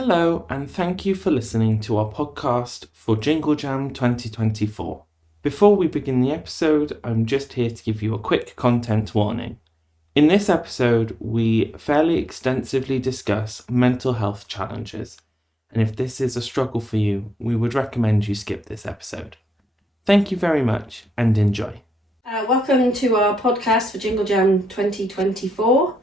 Hello, and thank you for listening to our podcast for Jingle Jam 2024. Before we begin the episode, I'm just here to give you a quick content warning. In this episode, we fairly extensively discuss mental health challenges, and if this is a struggle for you, we would recommend you skip this episode. Thank you very much, and enjoy. Welcome to our podcast for Jingle Jam 2024.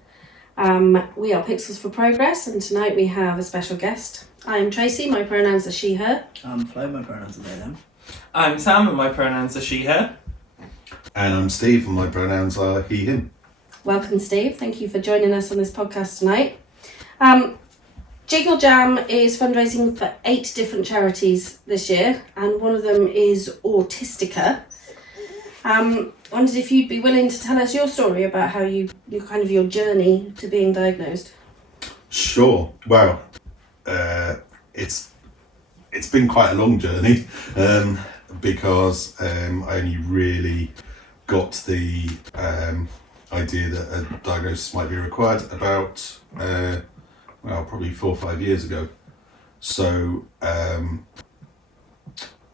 We are Pixels for Progress, and tonight we have a special guest. I'm Tracy, my pronouns are she, her. I'm Flo, my pronouns are they, them. I'm Sam, and my pronouns are she, her. And I'm Steve, and my pronouns are he, him. Welcome, Steve. Thank you for joining us on this podcast tonight. Jingle Jam is fundraising for 8 different charities this year, and one of them is Autistica. Wondered if you'd be willing to tell us your story about how your journey to being diagnosed. Sure. Well, it's been quite a long journey because I only really got the idea that a diagnosis might be required about probably 4 or 5 years ago. So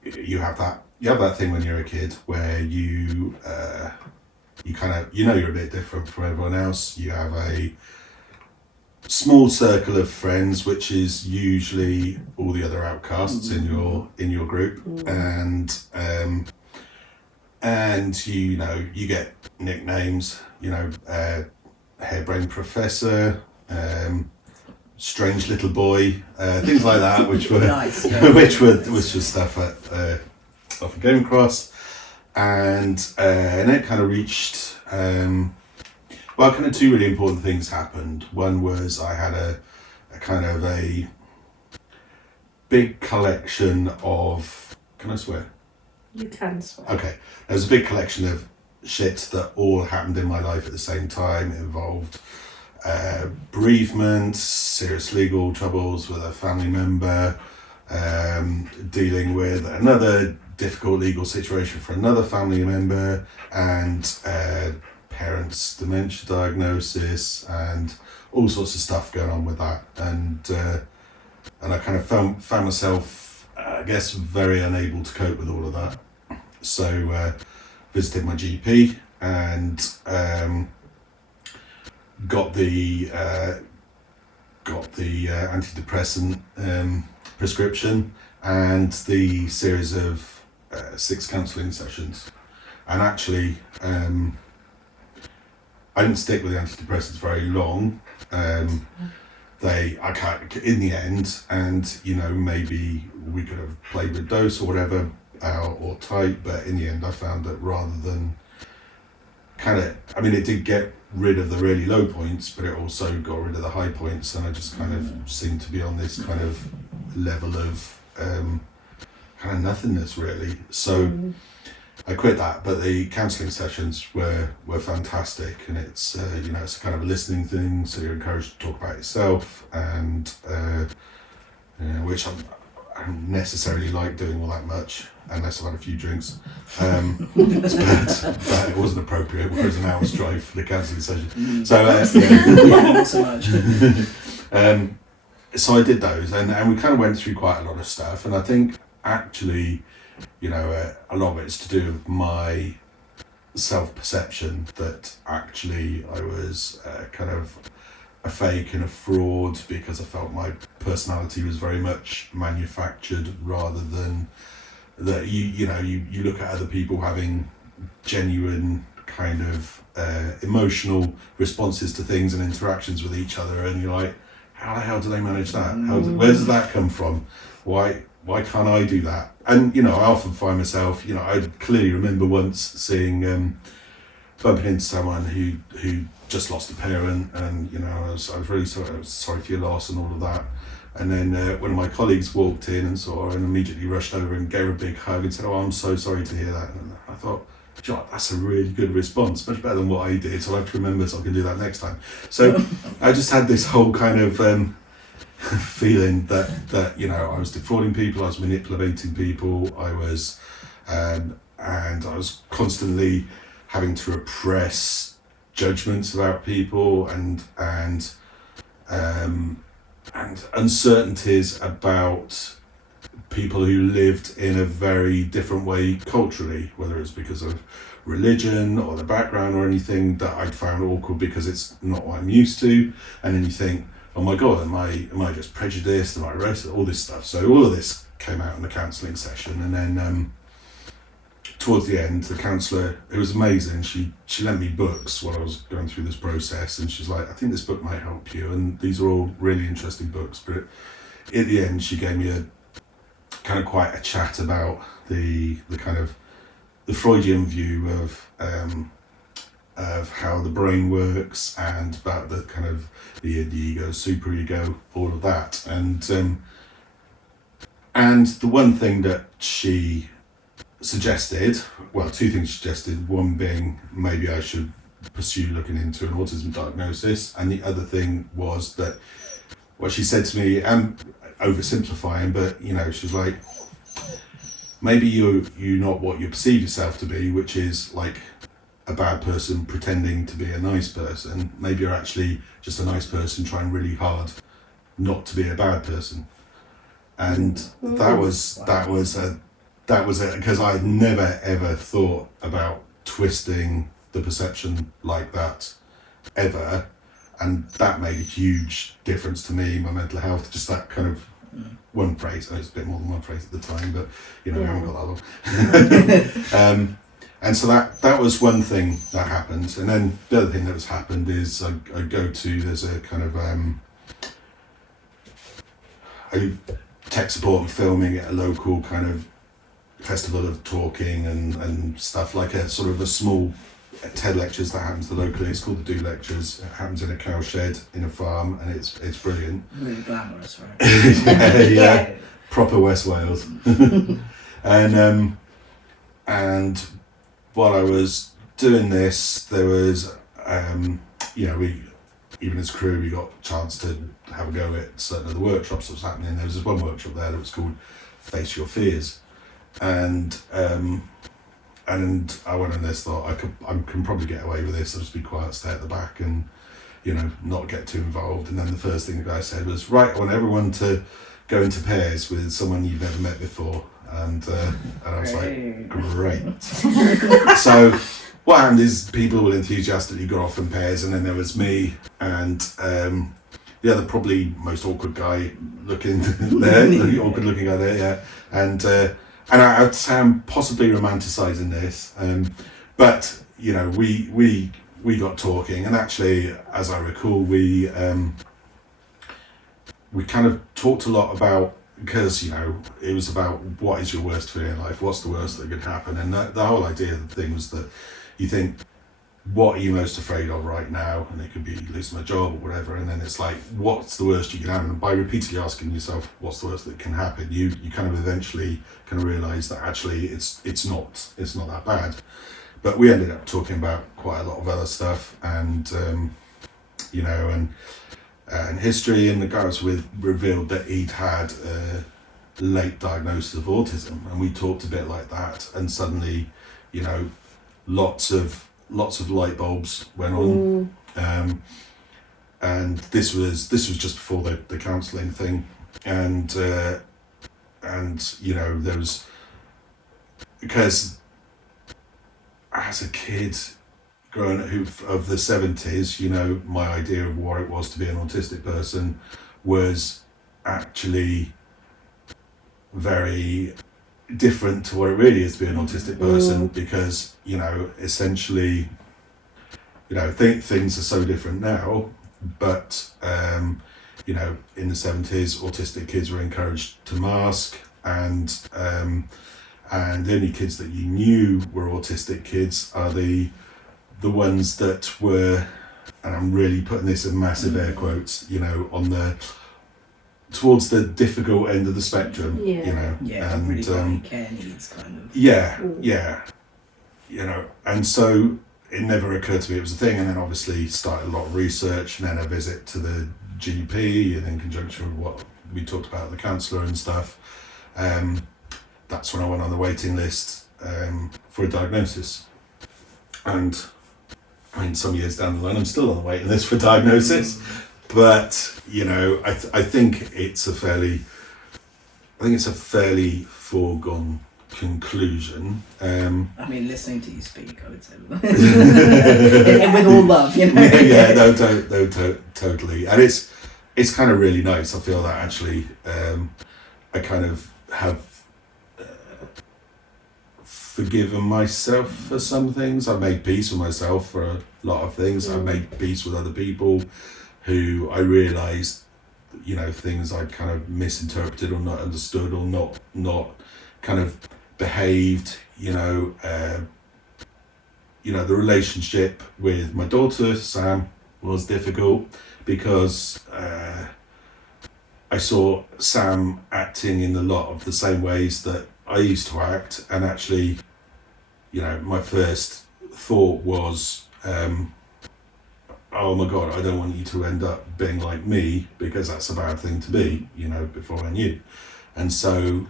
you have that thing when you're a kid where you you're a bit different from everyone else. You have a small circle of friends, which is usually all the other outcasts in your group, and you get nicknames, harebrained professor, strange little boy, things like that, which were Nice, yeah. which was stuff that often came across, and it kind of reached. Kind of 2 really important things happened. One was I had a kind of a big collection of. Can I swear? You can swear. Okay, there was a big collection of shit that all happened in my life at the same time. It involved bereavement, serious legal troubles with a family member, dealing with another difficult legal situation for another family member, and parents' dementia diagnosis, and all sorts of stuff going on with that. And I kind of found myself, I guess, very unable to cope with all of that. So visited my GP and got the antidepressant prescription and the series of 6 counselling sessions. And actually, I didn't stick with the antidepressants very long. In the end, and maybe we could have played with dose or whatever, or type, but in the end I found that rather than it did get rid of the really low points, but it also got rid of the high points, and I just kind of seemed to be on this kind of level of kind of nothingness, really. So I quit that, but the counselling sessions were fantastic, and it's it's kind of a listening thing, so you're encouraged to talk about yourself, and which I don't necessarily like doing all that much unless I've had a few drinks, but it wasn't appropriate. Whereas an hour's drive for the counselling session, so Not so much. So I did those, and we kind of went through quite a lot of stuff, and I think actually, a lot of it's to do with my self-perception that actually I was kind of a fake and a fraud, because I felt my personality was very much manufactured, rather than that you look at other people having genuine kind of emotional responses to things and interactions with each other, and you're like, how the hell do they manage that? Where does that come from? Why can't I do that? And I often find myself, I clearly remember once seeing bumping into someone who just lost a parent, and I was really sorry for your loss and all of that. And then one of my colleagues walked in and saw her and immediately rushed over and gave her a big hug and said, "Oh, I'm so sorry to hear that." And I thought, that's a really good response, much better than what I did, so I have to remember so I can do that next time. So I just had this whole kind of feeling that I was defrauding people, I was manipulating people, I was and I was constantly having to repress judgments about people, and uncertainties about people who lived in a very different way culturally, whether it's because of religion or the background or anything that I'd found awkward because it's not what I'm used to. And then you think, oh my God, am I just prejudiced? Am I racist? All this stuff. So all of this came out in the counselling session, and then towards the end, the counsellor, it was amazing. She lent me books while I was going through this process, and she's like, I think this book might help you. And these are all really interesting books. But at the end, she gave me a kind of quite a chat about the kind of the Freudian view of how the brain works, and about the kind of the ego, superego, all of that. And the one thing that she suggested, well, two things she suggested, one being maybe I should pursue looking into an autism diagnosis, and the other thing was that what she said to me, and oversimplifying, but you know, she's like, maybe you're not what you perceive yourself to be, which is like a bad person pretending to be a nice person. Maybe you're actually just a nice person trying really hard not to be a bad person. And that was it, because I had never ever thought about twisting the perception like that ever, and that made a huge difference to me, my mental health, just that kind of one phrase. I know it's a bit more than one phrase at the time, but you know, we haven't got that long. And so that was one thing that happened. And then the other thing that has happened is I go to, there's a kind of I tech support and filming at a local kind of festival of talking and stuff, like a sort of a small TED lectures that happens locally. It's called the Do Lectures. It happens in a cow shed in a farm, and it's brilliant. Really glamorous, right? yeah, proper West Wales. And while I was doing this, there was you know, we, even as crew, we got a chance to have a go at certain of the workshops that was happening. There was this one workshop there that was called Face Your Fears, and I went on this, thought I can probably get away with this. I'll just be quiet, stay at the back, and you know, not get too involved. And then the first thing the guy said was, right, I want everyone to go into pairs with someone you've never met before. And I was like, great. So what happened is people will enthusiastically go off in pairs, and then there was me and the other probably most awkward guy looking there, the awkward looking guy there, yeah. And I'd say I'm possibly romanticising this, but you know, we got talking, and actually, as I recall, we kind of talked a lot about, because you know, it was about what is your worst fear in life, what's the worst that could happen, and the whole idea of the thing was that you think, what are you most afraid of right now? And it could be losing my job or whatever, and then it's like, what's the worst you can happen? And by repeatedly asking yourself what's the worst that can happen, you kind of eventually kind of realise that actually it's not that bad. But we ended up talking about quite a lot of other stuff, and you know, and history, and the guy I was with revealed that he'd had a late diagnosis of autism, and we talked a bit like that, and suddenly, you know, lots of light bulbs went on. And this was just before the counselling thing, and you know, there was, because as a kid growing up of the 70s, you know, my idea of what it was to be an autistic person was actually very different to what it really is to be an autistic person, because, you know, essentially, you know, things are so different now, but you know, in the 70s, autistic kids were encouraged to mask, and the only kids that you knew were autistic kids are the ones that were, and I'm really putting this in massive air quotes, you know, on the towards the difficult end of the spectrum, you know, and really care needs, kind of. Yeah, you know, and so it never occurred to me it was a thing, and then obviously started a lot of research, and then a visit to the GP, and in conjunction with what we talked about, the counsellor and stuff. That's when I went on the waiting list for a diagnosis, and I mean, some years down the line, I'm still on the waiting list for diagnosis, but you know, I think it's a fairly foregone conclusion. I mean, listening to you speak, I would say, with all love, you know. Yeah, no, totally, and it's kind of really nice. I feel that actually, I kind of have forgiven myself for some things. I've made peace with myself for a lot of things. I've made peace with other people who I realised, you know, things I'd kind of misinterpreted or not understood or not kind of behaved, you know, the relationship with my daughter, Sam, was difficult because I saw Sam acting in a lot of the same ways that I used to act, and actually, you know, my first thought was, oh my God, I don't want you to end up being like me, because that's a bad thing to be, you know, before I knew. And so,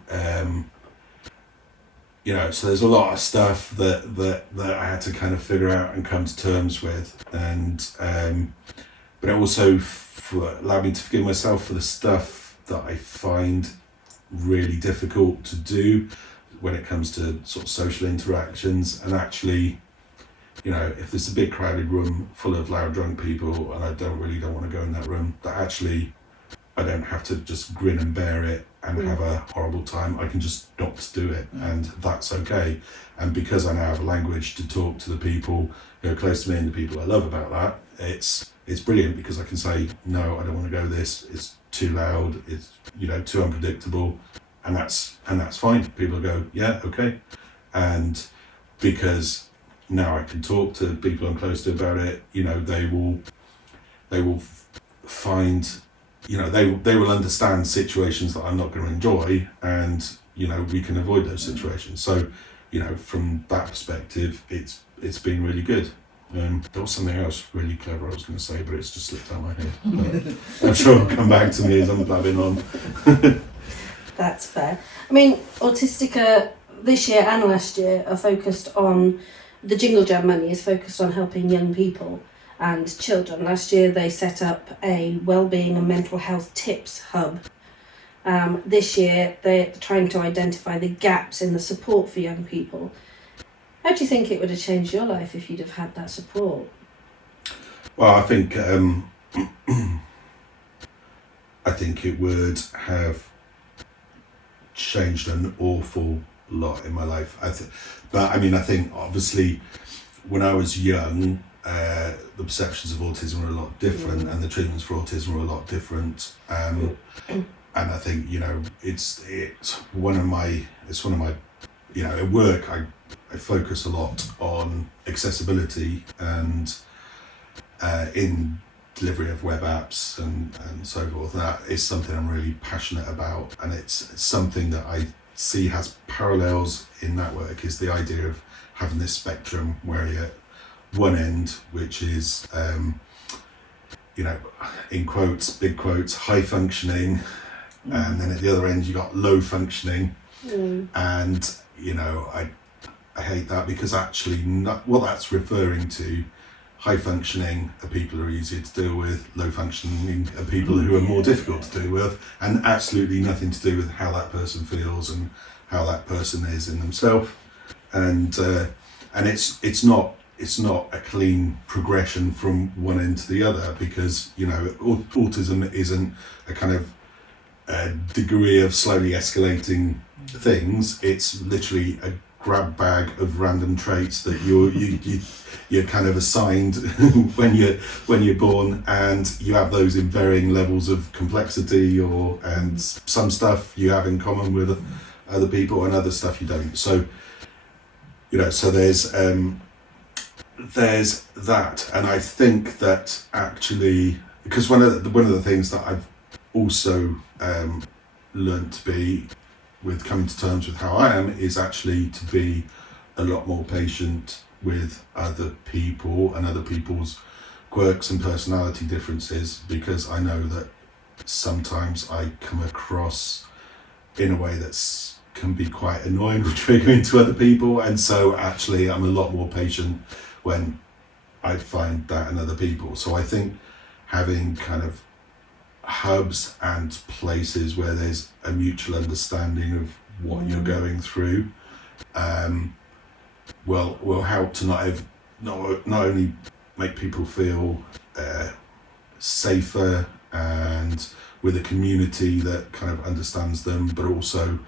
you know, so there's a lot of stuff that I had to kind of figure out and come to terms with. And, but it also allowed me to forgive myself for the stuff that I find really difficult to do when it comes to sort of social interactions. And actually, you know, if there's a big crowded room full of loud drunk people and I don't want to go in that room, that actually I don't have to just grin and bear it and have a horrible time. I can just not do it, and that's okay. And because I now have a language to talk to the people who are close to me and the people I love about that, it's brilliant, because I can say, no, I don't want to go this, it's too loud, it's, you know, too unpredictable, and that's fine. People go, yeah, okay. And because now I can talk to people I'm close to about it, you know, they will find, you know, they will understand situations that I'm not going to enjoy, and, you know, we can avoid those situations. So, you know, from that perspective, it's been really good. There was something else really clever I was going to say, but it's just slipped out of my head. But I'm sure it'll come back to me as I'm blabbing on. That's fair. I mean, Autistica this year and last year are focused on, the Jingle Jam money is focused on helping young people and children. Last year they set up a wellbeing and mental health tips hub. This year they're trying to identify the gaps in the support for young people. How do you think it would have changed your life if you'd have had that support? Well, I think it would have changed an awful lot in my life. But I mean, I think obviously when I was young, the perceptions of autism were a lot different, and the treatments for autism were a lot different. And I think, you know, it's one of my, you know, at work I focus a lot on accessibility and in delivery of web apps and so forth. That is something I'm really passionate about, and it's something that I see has parallels in that work, is the idea of having this spectrum where you're at one end, which is, you know, in quotes, big quotes, high functioning, and then at the other end you got low functioning. And, you know, I hate that, because actually what that's referring to, high functioning are people who are easier to deal with, low functioning are people who are more difficult to deal with, and absolutely nothing to do with how that person feels and how that person is in themselves. And it's not a clean progression from one end to the other, because, you know, autism isn't a kind of degree of slowly escalating things. It's literally a grab bag of random traits that you're kind of assigned when you're born, and you have those in varying levels of complexity, and some stuff you have in common with other people and other stuff you don't. So, you know, so there's that, and I think that actually, because one of the things that I've also learned to be with, coming to terms with how I am, is actually to be a lot more patient with other people and other people's quirks and personality differences, because I know that sometimes I come across in a way that's can be quite annoying or triggering to other people, and so actually I'm a lot more patient when I find that in other people. So I think having kind of hubs and places where there's a mutual understanding of what you're going through will help to not only make people feel safer and with a community that kind of understands them, but also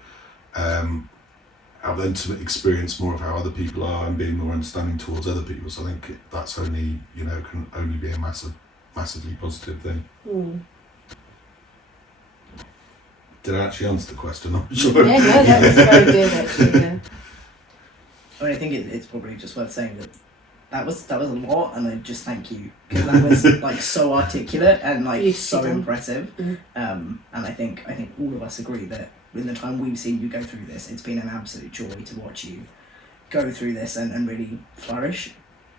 help them to experience more of how other people are and being more understanding towards other people. So I think that's only, can only be a massively positive thing. Did I actually answer the question? I'm not sure. Yeah, no, that was very good actually. Yeah. I mean, I think it's probably just worth saying that was a lot, and I just thank you, because that was like so articulate and like so impressive. And I think all of us agree that in the time we've seen you go through this, it's been an absolute joy to watch you go through this and really flourish.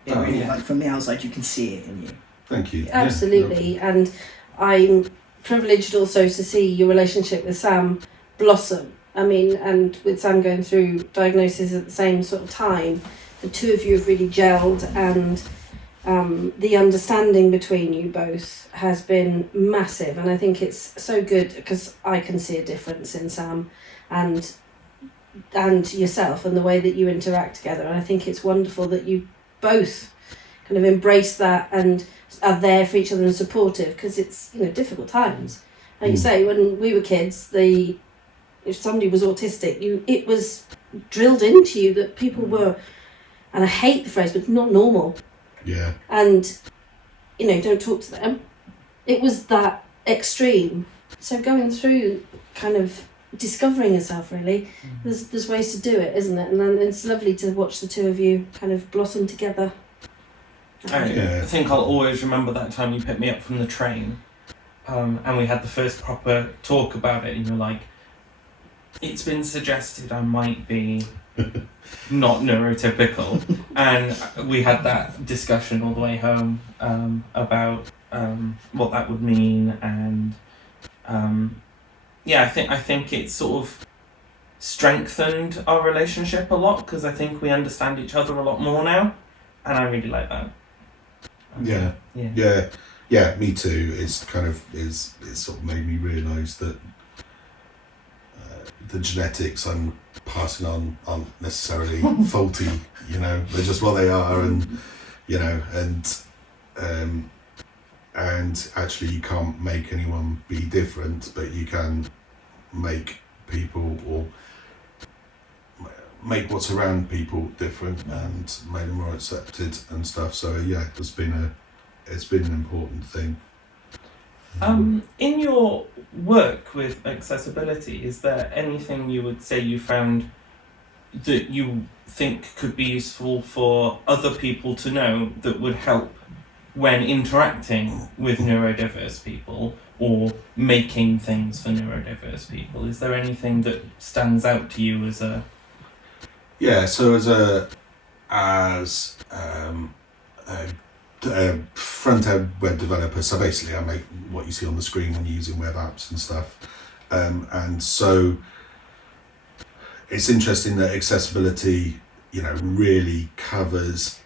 Like from the outside, you can see it in you. Thank you. Absolutely, Yeah. and I'm privileged also to see your relationship with Sam blossom. I mean, and with Sam going through diagnosis at the same sort of time, the two of you have really gelled, and the understanding between you both has been massive. And I think it's so good because I can see a difference in Sam and yourself and the way that you interact together. And I think it's wonderful that you both kind of embrace that and are there for each other and supportive, because it's difficult times. Like you say, when we were kids, if somebody was autistic, it was drilled into you that people were, and I hate the phrase, but not normal. Yeah. And don't talk to them. It was that extreme. So going through kind of discovering yourself, really, there's ways to do it, isn't it? And then it's lovely to watch the two of you kind of blossom together. I think I'll always remember that time you picked me up from the train, and we had the first proper talk about it, and you're like, it's been suggested I might be not neurotypical, and we had that discussion all the way home about what that would mean, and I think it's sort of strengthened our relationship a lot, because I think we understand each other a lot more now, and I really like that. Yeah, me too. It's kind of it's sort of made me realise that the genetics I'm passing on aren't necessarily faulty. They're just what they are, and and actually you can't make anyone be different, but you can make people or make what's around people different and make them more accepted and stuff. So it's been an important thing. In your work with accessibility, is there anything you would say you found that you think could be useful for other people to know that would help when interacting with neurodiverse people or making things for neurodiverse people? Is there anything that stands out to you as a... So as a front-end web developer, so basically I make what you see on the screen when you're using web apps and stuff, and so it's interesting that accessibility really covers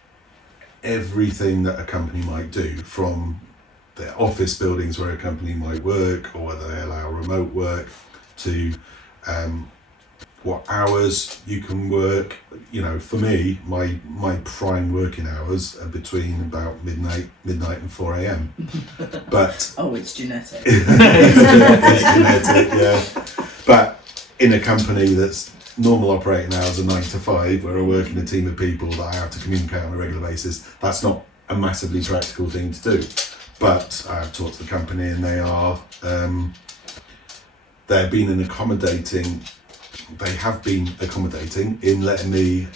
everything that a company might do, from the office buildings where a company might work or whether they allow remote work, to what hours you can work. For me, my prime working hours are between about midnight and 4 a.m. But it's genetic. it's genetic, yeah. But in a company that's normal operating hours are 9 to 5, where I work in a team of people that I have to communicate on a regular basis, that's not a massively practical thing to do. But I have talked to the company, and they've been accommodating. They have been accommodating in letting me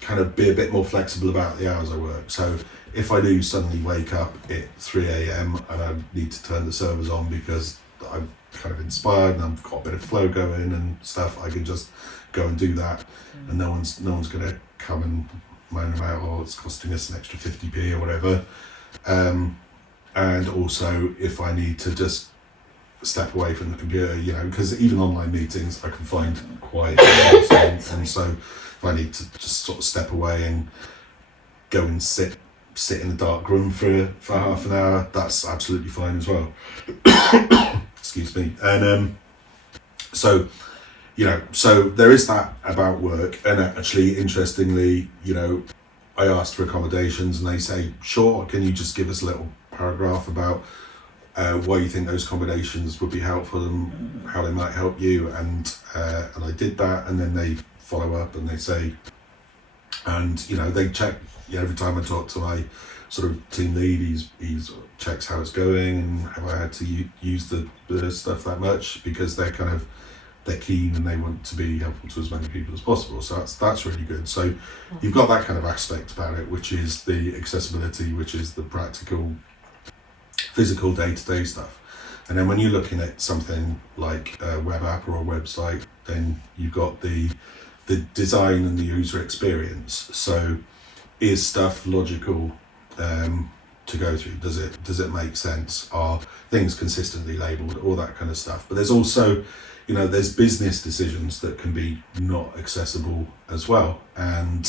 kind of be a bit more flexible about the hours I work. So if I do suddenly wake up at 3 a.m. and I need to turn the servers on because I'm kind of inspired and I've got a bit of flow going and stuff, I can just go and do that, and no one's going to come and moan about, it's costing us an extra 50p or whatever. And also, if I need to just step away from the computer, because even online meetings I can find quiet, and so if I need to just sort of step away and go and sit sit in a dark room for half an hour, that's absolutely fine as well. Excuse me. And so there is that about work. And actually, interestingly, I asked for accommodations and they say, sure, can you just give us a little paragraph about why you think those accommodations would be helpful and how they might help you, and I did that, and then they follow up and they say, and they check every time I talk to my sort of team lead, he's checks how it's going and have I had to use the stuff that much, because they're keen and they want to be helpful to as many people as possible. So that's really good. So you've got that kind of aspect about it, which is the accessibility, which is the practical, physical day-to-day stuff. And then when you're looking at something like a web app or a website, then you've got the design and the user experience. So is stuff logical to go through? Does it make sense? Are things consistently labeled? All that kind of stuff. But there's also, there's business decisions that can be not accessible as well. And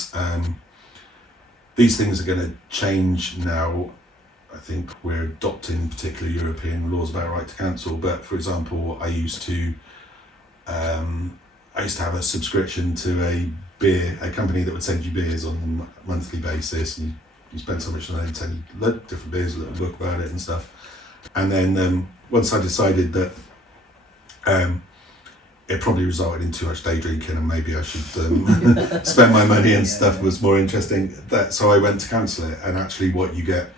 these things are going to change now. I think we're adopting particularly European laws about right to cancel. But for example, I used to have a subscription to a company that would send you beers on a monthly basis, and you spend so much money, send you different beers, a little book about it and stuff. And then once I decided that it probably resulted in too much day drinking and maybe I should spend my money and stuff was more interesting, so I went to cancel it. And actually what you get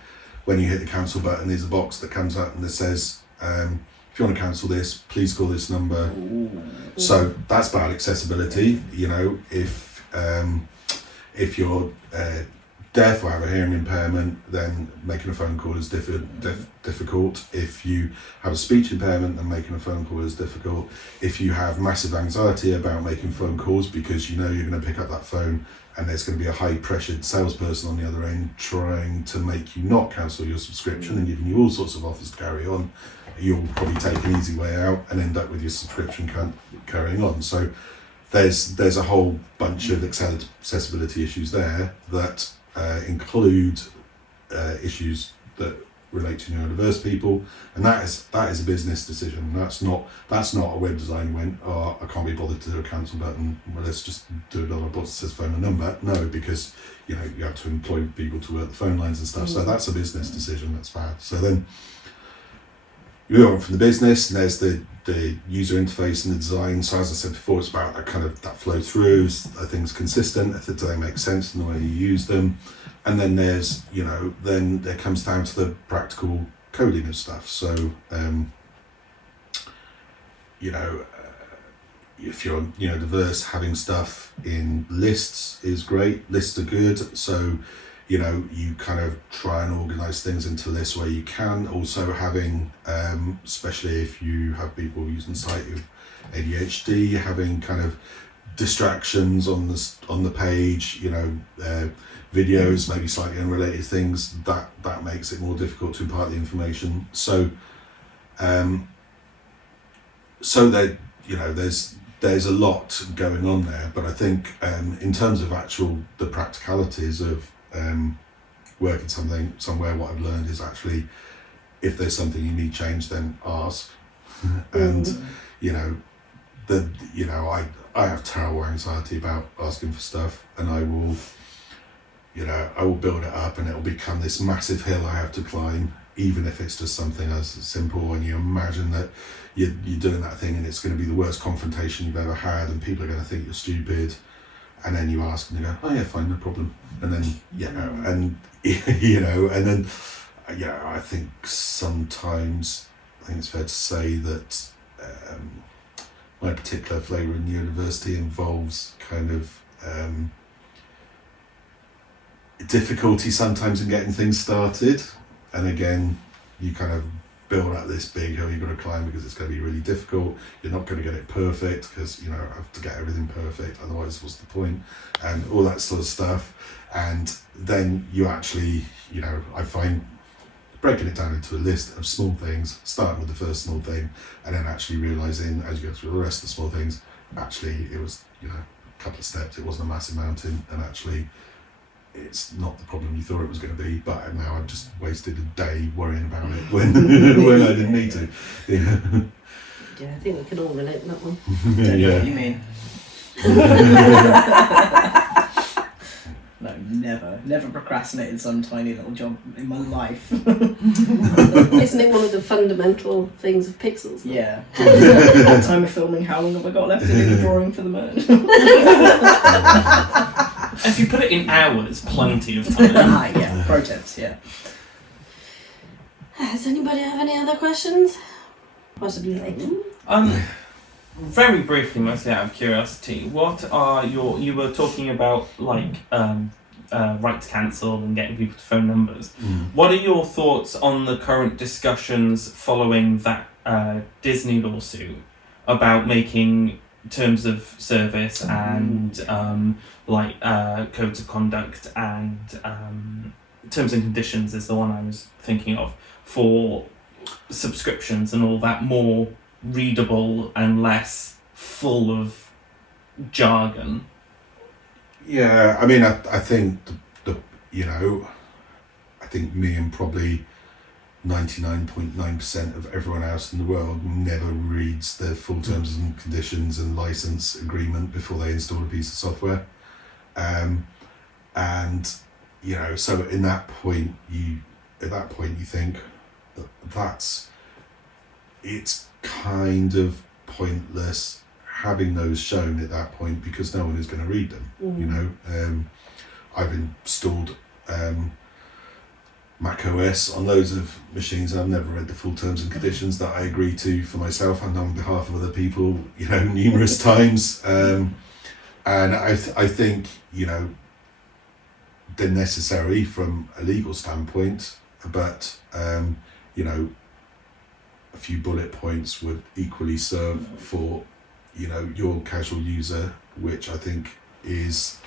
when you hit the cancel button is a box that comes up and that says, if you want to cancel this, please call this number. Ooh. So that's bad accessibility. If you're deaf or have a hearing impairment, then making a phone call is difficult. If you have a speech impairment, then making a phone call is difficult. If you have massive anxiety about making phone calls because you're going to pick up that phone and there's going to be a high-pressured salesperson on the other end trying to make you not cancel your subscription and giving you all sorts of offers to carry on, you'll probably take an easy way out and end up with your subscription carrying on. So there's a whole bunch of accessibility issues there that include issues that relate to neurodiverse people, and that is a business decision. That's not a web designer went, I can't be bothered to do a cancel button, well let's just do it on a box that says phone and number. No, because you have to employ people to work the phone lines and stuff. So that's a business decision. That's bad. So then you go on from the business, and there's the user interface and the design. So as I said before, it's about that flow through. Are things consistent? Do they make sense in the way you use them? And then there's, then it comes down to the practical coding of stuff. So, if you're diverse, having stuff in lists is great. Lists are good. So, you kind of try and organise things into lists where you can. Also having, especially if you have people using sight with ADHD, having kind of distractions on the page, videos, maybe slightly unrelated things, that makes it more difficult to impart the information. So, that there's a lot going on there. But I think in terms of the practicalities of working somewhere, what I've learned is actually, if there's something you need change, then ask. And I have terrible anxiety about asking for stuff, and I will build it up and it'll become this massive hill I have to climb, even if it's just something as simple. And you imagine that you're doing that thing and it's going to be the worst confrontation you've ever had and people are going to think you're stupid. And then you ask and you go, oh yeah, fine, no problem. And then, I think sometimes, I think it's fair to say that my particular flavour in university involves kind of difficulty sometimes in getting things started. And again, you kind of build up this big hill you've got to climb because it's going to be really difficult. You're not going to get it perfect because I have to get everything perfect, otherwise what's the point, and all that sort of stuff. And then you actually, I find breaking it down into a list of small things, starting with the first small thing, and then actually realising as you go through the rest of the small things, actually it was a couple of steps, it wasn't a massive mountain, and actually it's not the problem you thought it was going to be, but now I've just wasted a day worrying about it when when I didn't need to. Yeah, Yeah, I think we can all relate to that one. Don't know what you mean. No, never procrastinated some tiny little job in my life. Isn't it one of the fundamental things of pixels? Though? Yeah. At time of filming, how long have I got left to do the drawing for the merge? If you put it in hours, plenty of time. Yeah, pro tips, yeah. Does anybody have any other questions? Possibly later. Very briefly, mostly out of curiosity, what are you were talking about like right to cancel and getting people to phone numbers. What are your thoughts on the current discussions following that Disney lawsuit about making terms of service and codes of conduct and terms and conditions is the one I was thinking of for subscriptions and all that more readable and less full of jargon? Yeah, I mean, I think I think me and probably 99.9% of everyone else in the world never reads the full terms and conditions and license agreement before they install a piece of software, and so at that point you think it's kind of pointless having those shown at that point because no one is going to read them. I've installed Mac OS on loads of machines and I've never read the full terms and conditions that I agree to for myself and on behalf of other people, numerous times. And I think, they're necessary from a legal standpoint, but, a few bullet points would equally serve for, your casual user, which I think is,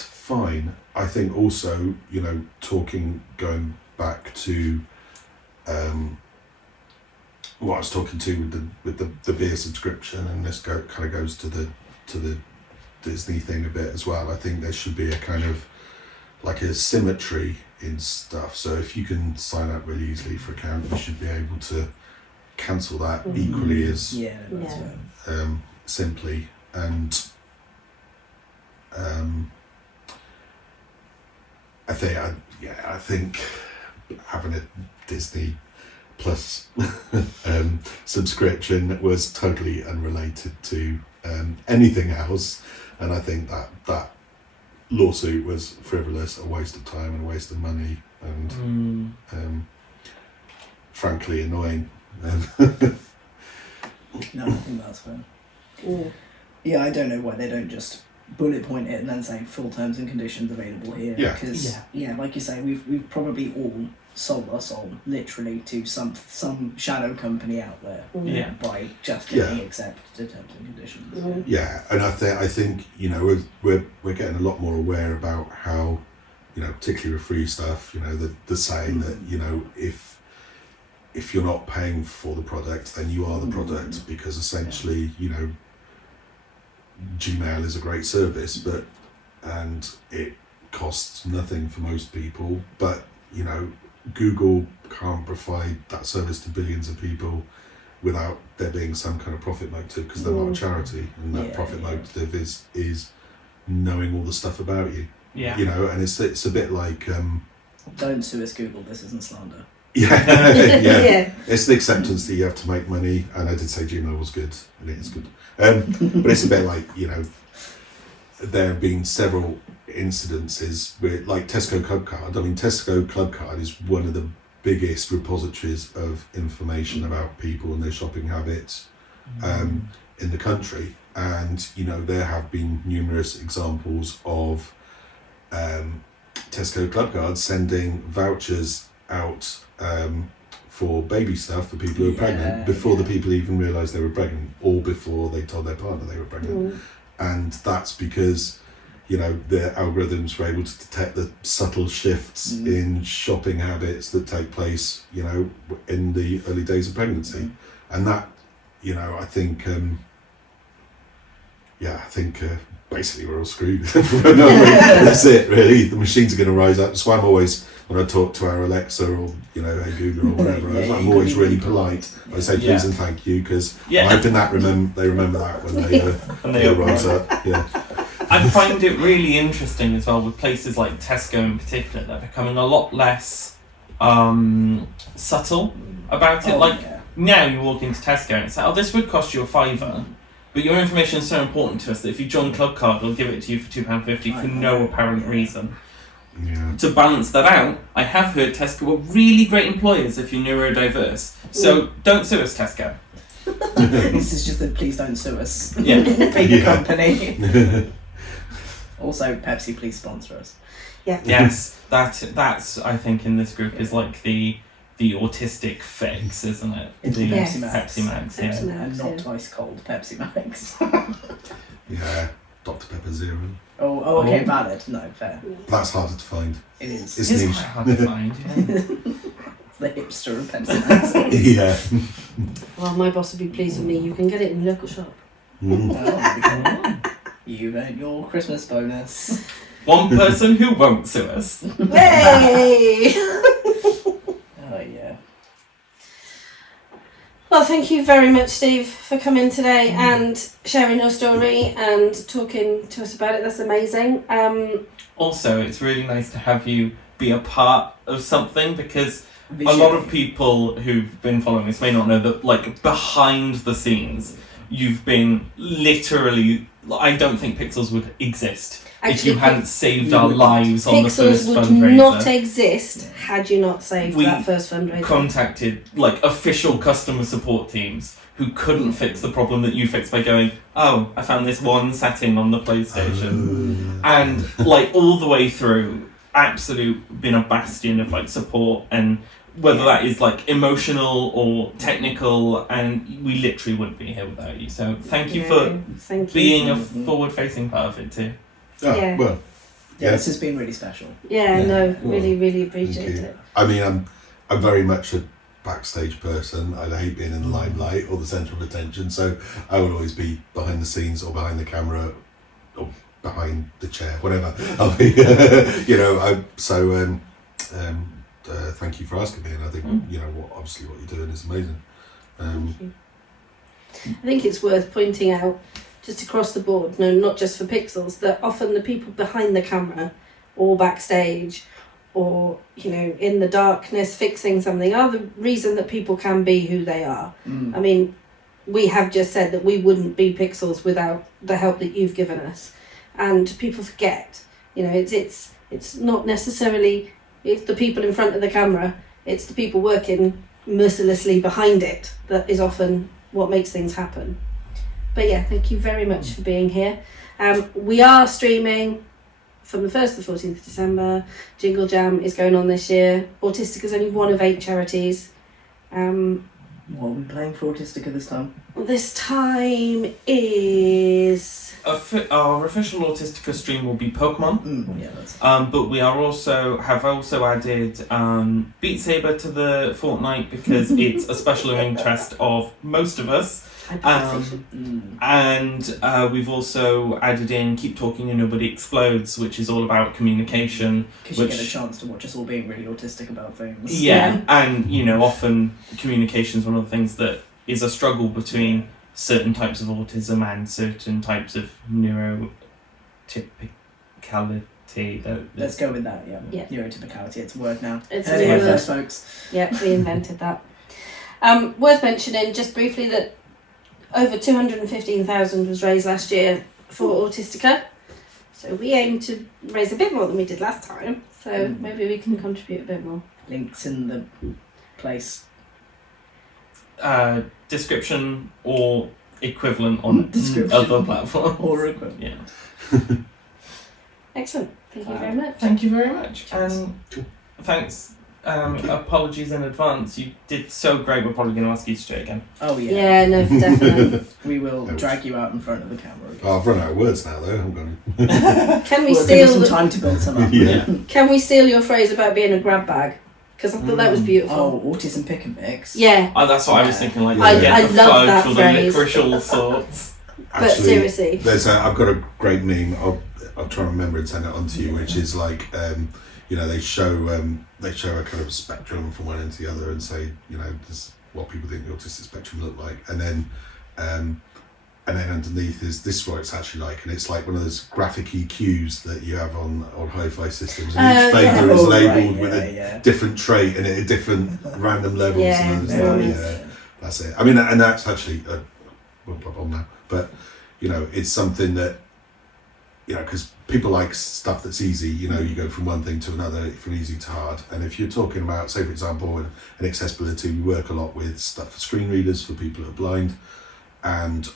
fine. I think also, going back to what I was talking to with the beer subscription, and this kind of goes to the Disney thing a bit as well. I think there should be a kind of like a symmetry in stuff. So if you can sign up really easily for an account, you should be able to cancel that equally as simply. And I think having a Disney Plus subscription was totally unrelated to anything else, and I think that lawsuit was frivolous, a waste of time and a waste of money, and frankly annoying. No, I think that's fair. Yeah, I don't know why they don't just bullet point it and then say full terms and conditions available here. Yeah. Because like you say, we've probably all sold our soul literally to some shadow company out there. Yeah. By just getting accepted terms and conditions. Yeah, and I think we're getting a lot more aware about how, particularly with free stuff, the saying that if you're not paying for the product, then you are the product, because essentially Gmail is a great service, and it costs nothing for most people, but Google can't provide that service to billions of people without there being some kind of profit motive, because they're not a charity, and that profit motive is knowing all the stuff about you. And it's a bit like don't sue us, Google. This isn't slander. Yeah. It's the acceptance that you have to make money, and I did say Gmail was good, and it is good. But it's a bit like, there have been several incidences with, like Tesco Club Card. I mean, Tesco Club Card is one of the biggest repositories of information about people and their shopping habits in the country. And, there have been numerous examples of Tesco Club Cards sending vouchers out for baby stuff for people who are pregnant before the people even realised they were pregnant, or before they told their partner they were pregnant. And that's because, the algorithms were able to detect the subtle shifts in shopping habits that take place, in the early days of pregnancy. And that, I think I think basically we're all screwed. That's it, really. The machines are going to rise up. So I'm always, when I talk to our Alexa or hey Google or whatever, I'm always really polite. I say please and thank you, because I'm hoping that they remember that when they rise up. Yeah. I find it really interesting as well with places like Tesco in particular. They're becoming a lot less subtle about it. Now you walk into Tesco and it's like, this would cost you £5, but your information is so important to us that if you join Club Card, we'll give it to you for £2.50 for no apparent reason. Yeah. To balance that out, I have heard Tesco are really great employers if you're neurodiverse. So don't sue us, Tesco. This is just a please don't sue us. Yeah. Big company. Also, Pepsi, please sponsor us. Yeah. Yes, that's I think in this group is like the autistic fix, isn't it? It's the Pepsi Max. Pepsi Max, yeah. Pepsi Max, And not ice cold Pepsi Max. Yeah, Dr. Pepper Zero. Oh, okay, valid. No, fair. That's harder to find. It is. It's It's niche. quite hard to find. Yeah. It's the hipster of Pepsi Max. Yeah. Well, my boss would be pleased with me. You can get it in the local shop. Oh, you've earned your Christmas bonus. One person who won't sue us. Yay! Oh, yeah. Well, thank you very much, Steve, for coming today and sharing your story and talking to us about it. That's amazing. Also, it's really nice to have you be a part of something, because a lot Visually. of people who've been following this may not know that, like, behind the scenes, you've been literally... I don't think Pixels would exist if you hadn't saved our lives on the first Pixels would fundraiser. not exist had you not saved We that first fundraiser. Contacted like official customer support teams who couldn't fix the problem that you fixed by going, oh, I found this one setting on the PlayStation. And like all the way through, absolute been a bastion of like support, and whether that is like emotional or technical, and we literally wouldn't be here without you. So thank you for Thank you. being a forward-facing part of it too. Oh, Yeah. well, Yeah, this has been really special. Yeah, Yeah. no, Well, really, really thank appreciate you. it. I mean, I'm very much a backstage person. I hate being in the limelight or the centre of attention, so I will always be behind the scenes or behind the camera or behind the chair, whatever. I'll be, thank you for asking me, and I think obviously what you're doing is amazing. I think it's worth pointing out, just across the board, no, not just for Pixels, that often the people behind the camera or backstage or, in the darkness fixing something are the reason that people can be who they are. I mean, we have just said that we wouldn't be Pixels without the help that you've given us. And people forget, it's not necessarily it's the people in front of the camera, it's the people working mercilessly behind it that is often what makes things happen. But yeah, thank you very much for being here. We are streaming from the 1st to the 14th of December. Jingle Jam is going on this year. Autistica is only one of 8 charities. What are we playing for Autistica this time? This time is... Our official Autistica stream will be Pokemon. Yeah, that's... But we have also added Beat Saber to the fortnight because it's a special interest of most of us. And we've also added in Keep Talking and Nobody Explodes, which is all about communication. Because you get a chance to watch us all being really autistic about things. Yeah, and often communication is one of the things that is a struggle between certain types of autism and certain types of neurotypicality. Let's go with that, Yeah. Neurotypicality, it's a word now. It's Heard a it here word. first, folks. Yeah, we invented that. Worth mentioning just briefly that over 215,000 was raised last year for Autistica. So we aim to raise a bit more than we did last time. So maybe we can contribute a bit more. Links in the place. Description or equivalent on Description. other platforms. Or equivalent. Yeah. Excellent. Thank you very much. Thank you very much. And thanks. Apologies in advance. You did so great. We're probably going to ask you to do it again. Oh, yeah. Yeah, no, definitely. We will drag you out in front of the camera. I've run out of words now, though. I'm going. Can we We'll give you some steal? time to build some up. Yeah. Can we steal your phrase about being a grab bag? Because I thought that was beautiful. Oh, autism pick and mix. Yeah. Oh, that's what I was thinking. Like, I get the love fudge that or phrase. the licorice all sorts. But seriously, I've got a great meme. I'll try and remember and send it on to you, which is like, they show a kind of spectrum from one end to the other and say, this is what people think the autistic spectrum look like, and then underneath is this is what it's actually like, and it's like one of those graphic EQs that you have on hi-fi systems, and each fader is labelled with a different trait and at different random levels. That's it. I mean, and that's actually we'll pop on now, but it's something that because people like stuff that's easy. You go from one thing to another, from easy to hard. And if you're talking about, say for example, in accessibility, we work a lot with stuff for screen readers for people who are blind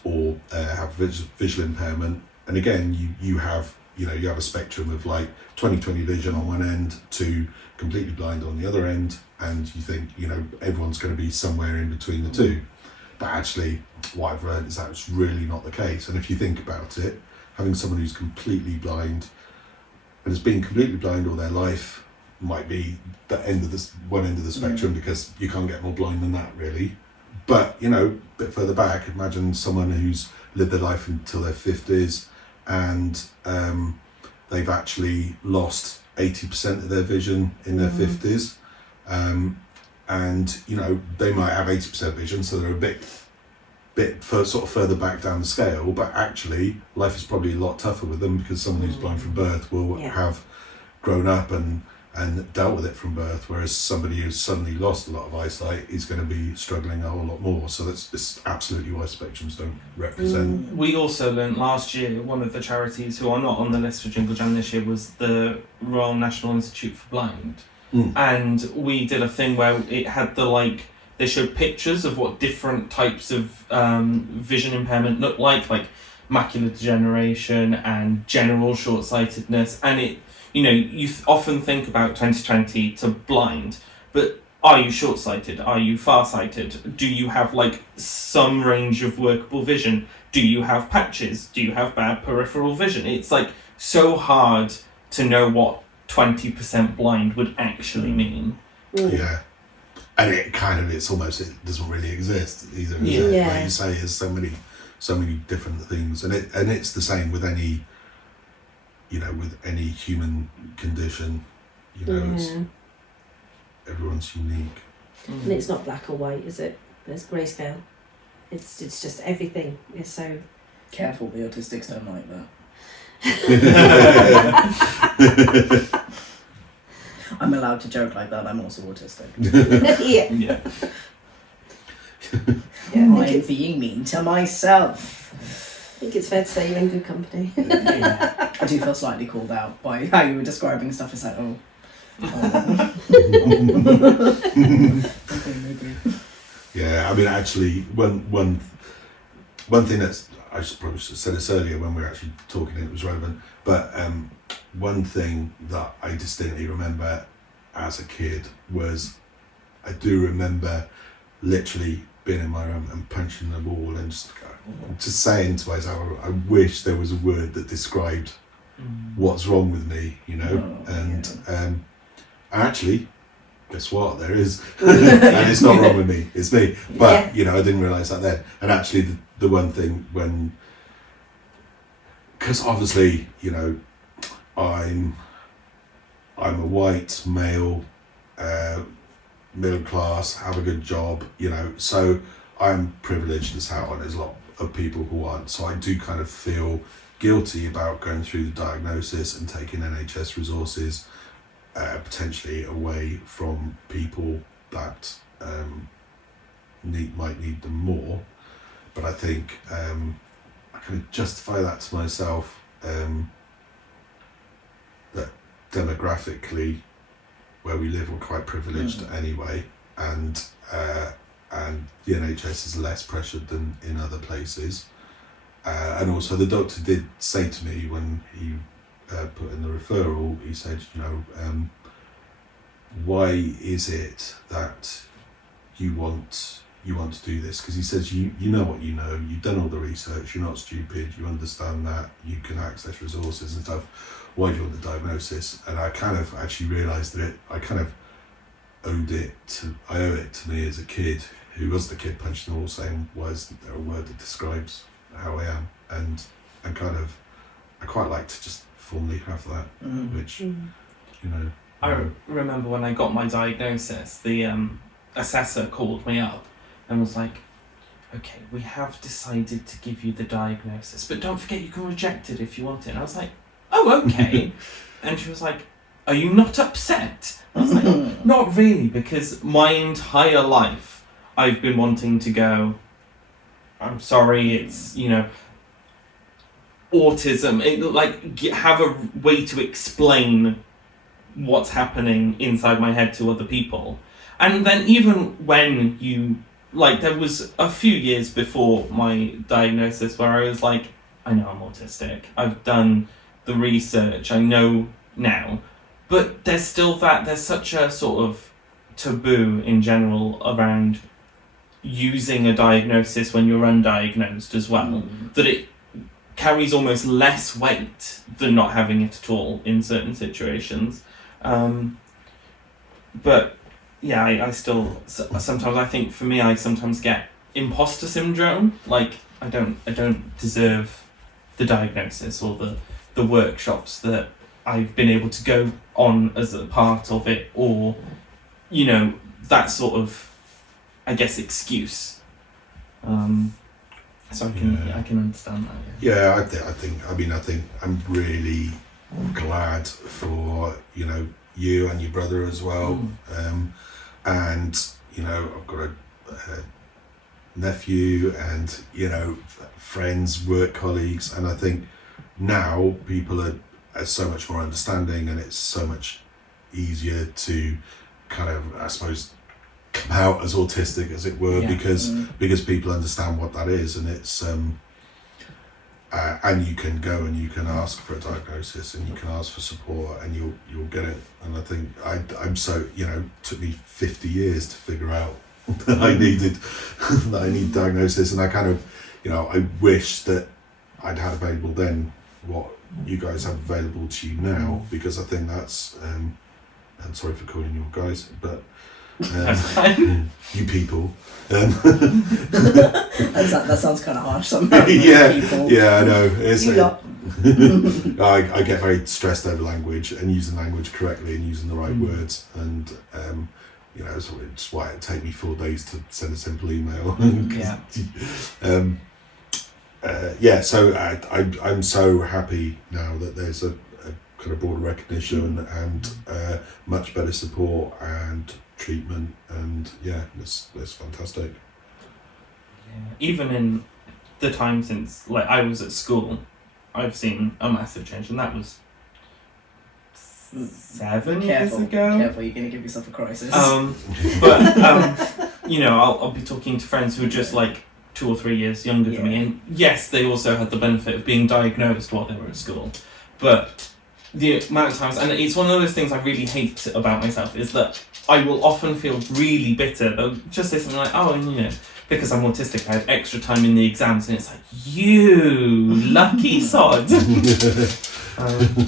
or have visual impairment. And again, you have a spectrum of like 20/20 vision on one end to completely blind on the other end, and you think everyone's going to be somewhere in between the two. But actually, what I've learned is that it's really not the case. And if you think about it, having someone who's completely blind and has been completely blind all their life might be the one end of the spectrum, because you can't get more blind than that, really. But a bit further back, imagine someone who's lived their life until their 50s and they've actually lost 80% of their vision in their 50s, and they might have 80% vision, so they're a bit further back down the scale, but actually life is probably a lot tougher with them, because someone who's blind from birth will have grown up and dealt with it from birth, whereas somebody who's suddenly lost a lot of eyesight is going to be struggling a whole lot more. So that's absolutely why spectrums don't represent. We also learnt last year, one of the charities who are not on the list for Jingle Jam this year was the Royal National Institute for Blind. And we did a thing where it had they showed pictures of what different types of vision impairment look like macular degeneration and general short-sightedness. And it, you often think about 20/20 to blind, but are you short-sighted? Are you far-sighted? Do you have some range of workable vision? Do you have patches? Do you have bad peripheral vision? It's so hard to know what 20% blind would actually mean. Yeah. And it doesn't really exist either. Like you say, there's so many different things, and it's the same with any human condition. It's, everyone's unique. And it's not black or white, is it? There's grayscale. It's just everything is so. Careful, the autistics don't like that. I'm allowed to joke like that. I'm also autistic. Yeah. I'm being mean to myself. I think it's fair to say you're in good company. I do feel slightly called out by how you were describing stuff. It's like, maybe. Yeah, I mean, actually, one thing that's, I probably should have said this earlier when we were actually talking and it was relevant, but one thing that I distinctly remember as a kid was, I do remember literally being in my room and punching the wall and just saying to myself, I wish there was a word that described what's wrong with me, and actually, guess what? There is, and it's not wrong with me. It's me. But I didn't realise that then. And actually, the one thing because obviously, I'm a white male, middle class, have a good job, so I'm privileged as hell, and there's a lot of people who aren't. So I do kind of feel guilty about going through the diagnosis and taking NHS resources potentially away from people that might need them more. But I think I can justify that to myself, that demographically where we live we're quite privileged anyway, and the NHS is less pressured than in other places. And also the doctor did say to me when he put in the referral, he said, why is it that you want to do this? Because he says, you know what you know, you've done all the research, you're not stupid, you understand that, you can access resources and stuff. Why do you want the diagnosis? And I kind of actually realised that I owe it to me as a kid, who was the kid punching the wall saying, why isn't there a word that describes how I am, and kind of I quite like to just formally have that, which you know. I remember when I got my diagnosis, the assessor called me up and was like, "Okay, we have decided to give you the diagnosis, but don't forget you can reject it if you want it." And I was like, "Oh, okay." And she was like, "Are you not upset?" I was like, "Not really, because my entire life I've been wanting to go, I'm sorry, it's, autism, have a way to explain what's happening inside my head to other people." And then even when there was a few years before my diagnosis where I was like, I know I'm autistic, I've done the research, I know now, but there's still there's such a sort of taboo in general around using a diagnosis when you're undiagnosed as well, that it carries almost less weight than not having it at all in certain situations. But yeah, I still sometimes, I think for me, I sometimes get imposter syndrome. Like I don't deserve the diagnosis or the workshops that I've been able to go on as a part of it, or that sort of, I guess, excuse. So I can understand that. Yeah, I think I'm really glad for you and your brother as well. And I've got a nephew and friends, work colleagues, and I think now people are so much more understanding, and it's so much easier to kind of, I suppose, come out as autistic, as it were, because people understand what that is, and it's and you can go and you can ask for a diagnosis and you can ask for support and you'll get it. And I think I'm so took me 50 years to figure out that I need diagnosis, and I kind of I wish that I'd had available then what you guys have available to you now, because I think that's I'm sorry for calling you guys, but you people. That sounds kind of harsh somehow. Yeah, I know. It's you lot. I get very stressed over language and using language correctly and using the right words, and so it's why it take me 4 days to send a simple email. So I'm so happy now that there's a kind of broader recognition and much better support and treatment, and it's fantastic. Even in the time since I was at school, I've seen a massive change, and that was 7 years ago. Careful, you're going to give yourself a crisis. But I'll be talking to friends who are just 2 or 3 years younger than me, and yes, they also had the benefit of being diagnosed while they were at school, but the amount of times, and it's one of those things I really hate about myself, is that I will often feel really bitter. They'll just say something like, because I'm autistic, I had extra time in the exams, and it's like, you lucky sod.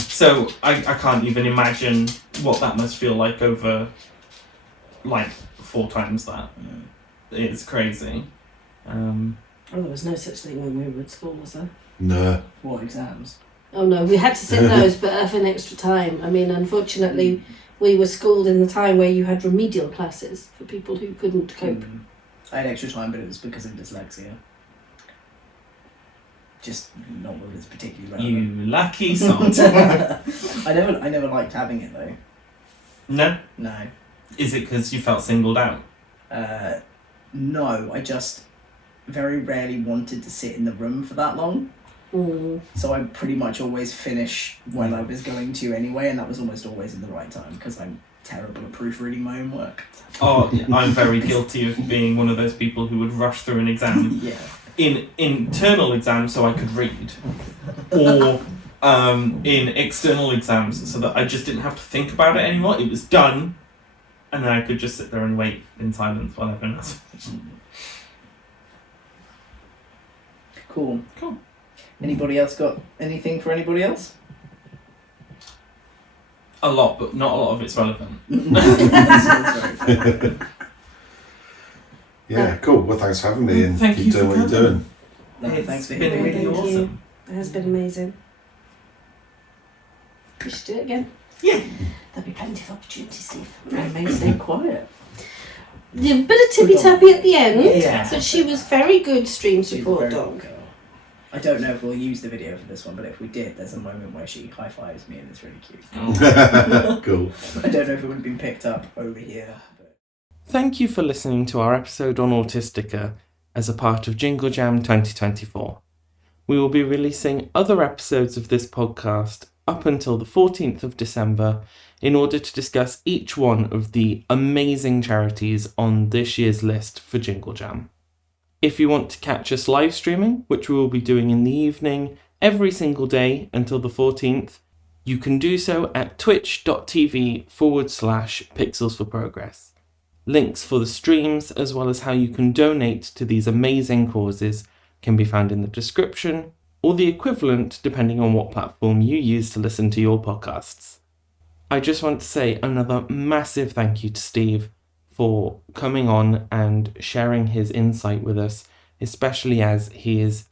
So I can't even imagine what that must feel like over 4 times that. It's crazy. There was no such thing when we were at school, was there? No. What exams? Oh no, we had to sit those, but of an extra time. I mean, unfortunately, we were schooled in the time where you had remedial classes for people who couldn't cope. I had extra time, but it was because of dyslexia. Just not that it's particularly relevant. You lucky sod. I never liked having it though. No? No. Is it because you felt singled out? No, I just very rarely wanted to sit in the room for that long. So I pretty much always finish when I was going to anyway, and that was almost always in the right time, because I'm terrible at proofreading my own work. Oh, I'm very guilty of being one of those people who would rush through an exam. In internal exams so I could read, or in external exams so that I just didn't have to think about it anymore. It was done, and then I could just sit there and wait in silence while everyone else finished. Cool. Anybody else got anything for anybody else? A lot, but not a lot of it's relevant. Yeah, cool. Well, thanks for having me, and Thank keep you doing for what you're coming. doing. No, It's thanks for been hearing really me. Thank you. awesome. It has been amazing. We should do it again. Yeah. There'll be plenty of opportunity, Steve. Stay quiet. A bit of tippy tappy at the end, Yeah. but she was very good stream She's a support very dog. good girl. I don't know if we'll use the video for this one, but if we did, there's a moment where she high fives me and it's really cute. Cool. I don't know if it would have been picked up over here. But... Thank you for listening to our episode on Autistica as a part of Jingle Jam 2024. We will be releasing other episodes of this podcast up until the 14th of December in order to discuss each one of the amazing charities on this year's list for Jingle Jam. If you want to catch us live streaming, which we will be doing in the evening every single day until the 14th, you can do so at twitch.tv/Pixels for Progress. Links for the streams, as well as how you can donate to these amazing causes, can be found in the description, or the equivalent depending on what platform you use to listen to your podcasts. I just want to say another massive thank you to Steve for coming on and sharing his insight with us, especially as he is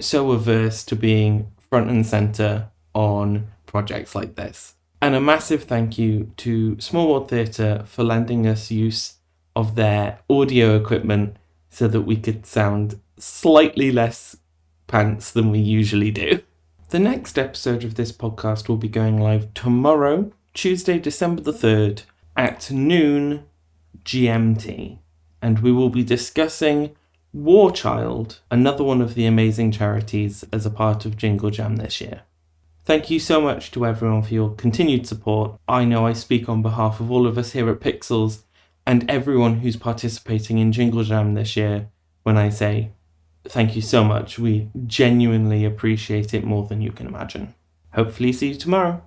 so averse to being front and centre on projects like this. And a massive thank you to Small World Theatre for lending us use of their audio equipment so that we could sound slightly less pants than we usually do. The next episode of this podcast will be going live tomorrow, Tuesday, December the 3rd, at noon GMT. And we will be discussing War Child, another one of the amazing charities as a part of Jingle Jam this year. Thank you so much to everyone for your continued support. I know I speak on behalf of all of us here at Pixels and everyone who's participating in Jingle Jam this year when I say thank you so much. We genuinely appreciate it more than you can imagine. Hopefully see you tomorrow.